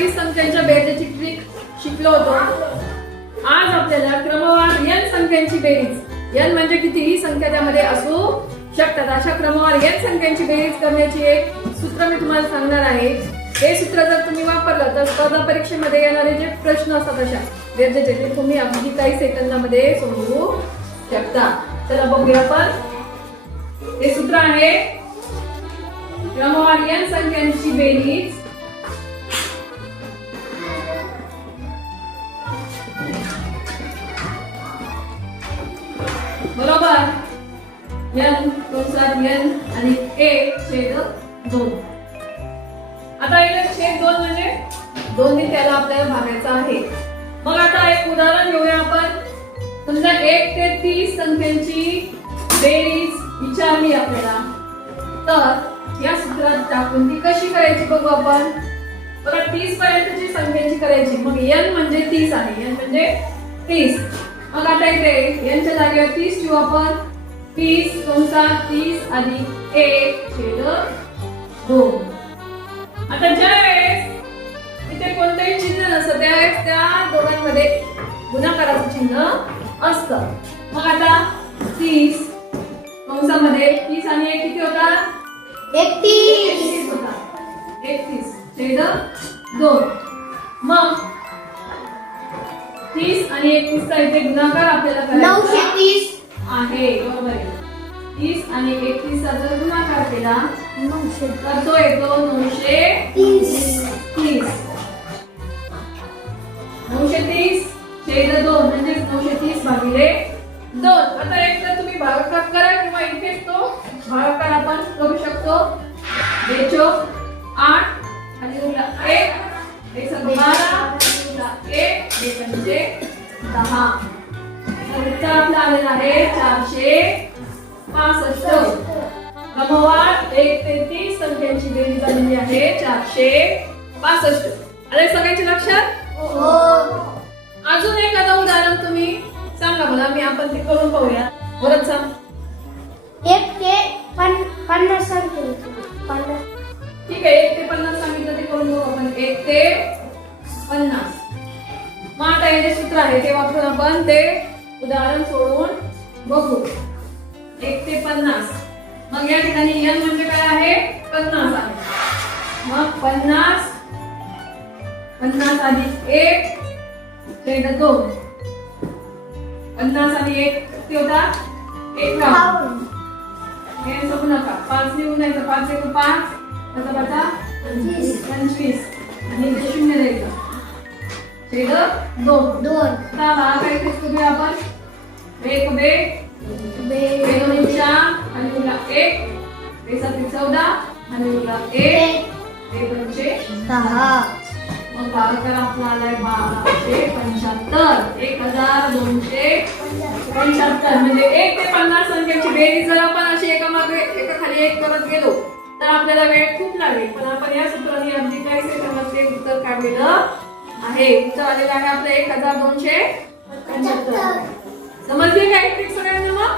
वीस संख्यांच्या बेरजेची ट्रिक शिकलो होतो. आज आपल्याला क्रमवार एन संख्यांची बेरीज. एन म्हणजे कितीही संख्या त्यामध्ये असू शकतात. अशा क्रमवार एन संख्यांची बेरीज करण्याची एक सूत्र मी तुम्हाला सांगणार आहे. हे सूत्र जर तुम्ही वापरलं तर स्पर्धा परीक्षेमध्ये येणारे जे प्रश्न असतात अशा बेरजेचे ते तुम्ही अगदी काही सेकंदामध्ये सोडवू शकता. चला बघूया आपण. हे सूत्र आहे क्रमवार एन संख्यांची बेरीज. बरोबर. एन कंसात एन आणि ए छेद दोन. आता इथे छेद दोन म्हणजे दोन्ही त्याला आपल्याला भागायचा आहे. मग आता एक उदाहरण घेऊया आपण. समजा एक ते तीस संख्यांची बेरीज विचारली आपल्याला. तर या सूत्रात टाकून ती कशी करायची बघू आपण. बघा तीस पर्यंतची संख्यांची करायची. मग एन म्हणजे तीस आहे. एन म्हणजे तीस. मग आता इथे यांच्या जागेवर तीस ठेवू आपण तीस कंसात तीस अधिक एक छेद दोन आता ज्या वेळेस इथे कोणतंही चिन्ह नसतं त्यावेळेस त्या दोघांमध्ये गुणाकाराचं चिन्ह असतं. मग आता तीस कंसामध्ये तीस आणि एक किती होता? एकतीस. होता. एकतीस. छेद दोन. मग तीस आणि एकतीसचा इथे गुणाकार आपल्याला करायचा नऊशे तीस. आहे बरोबर आहे. तीस आणि एकतीसचा जर गुणाकार केला नऊशे. तर तो येतो नऊशे तीस. तीस. नऊशे तीस छेद दोन म्हणजे नऊशे तीस भागिले दोन. आता एक तर तुम्ही भागाकार करा किंवा इथेच तो भागाकार आपण करू शकतो. बेचो आठ आणि उरला एक. एक सहा बारा. एक एक पंचे दहा. उत्तर आपलं आलेलं आहे चारशे पासष्ट. क्रमवार एक ते तीस संख्यांची बेरीज झालेली आहे चारशे पासष्ट. आले सगळ्यांच्या लक्षात हो. अजून एखादं उदाहरण तुम्ही सांगा मला मी आपण ते करून पाहूया. परत सांग एक ते पन पन्नास सांगते पन्नास. ठीक आहे एक ते पन्नास सांगितलं ते करून बघू आपण. एक ते पन्नास. मग आता हे जे सूत्र आहे ते वापरून आपण ते उदाहरण सोडवून बघू. एक ते पन्नास. मग या ठिकाणी एन म्हणजे काय आहे? पन्नास आहे. मग पन्नास पन्नास अधिक एक छेद दोन. पन्नास आणि एक किती होता? एक राहू हे सांगू नका. पाच लिहून द्यायचं पाच एक पाच. पंचवीस. आणि शून्य द्यायचं. छेद दोन दोन. आता हा काय ते करूया आपण एक बे बे दोन चार आणि उरला एक बेसात चौदा आणि उरला एक. दोनशे दहा मग भागाकार आपला आलाय बाराशे पंच्याहत्तर. एक हजार दोनशे पंच्याहत्तर. म्हणजे एक ते पन्नास संख्येची बेरीज जर आपण अशी एका मागे एका खाली एक करत गेलो तर आपल्याला वेळ खूप लागेल. पण आपण या सूत्राने अगदी काही सेकंदात ते उत्तर काढलेलं आहे. उत्तर आलेलं आहे आपलं एक हजार दोनशे समजली काय? ट्रिक सगळ्यांना मग?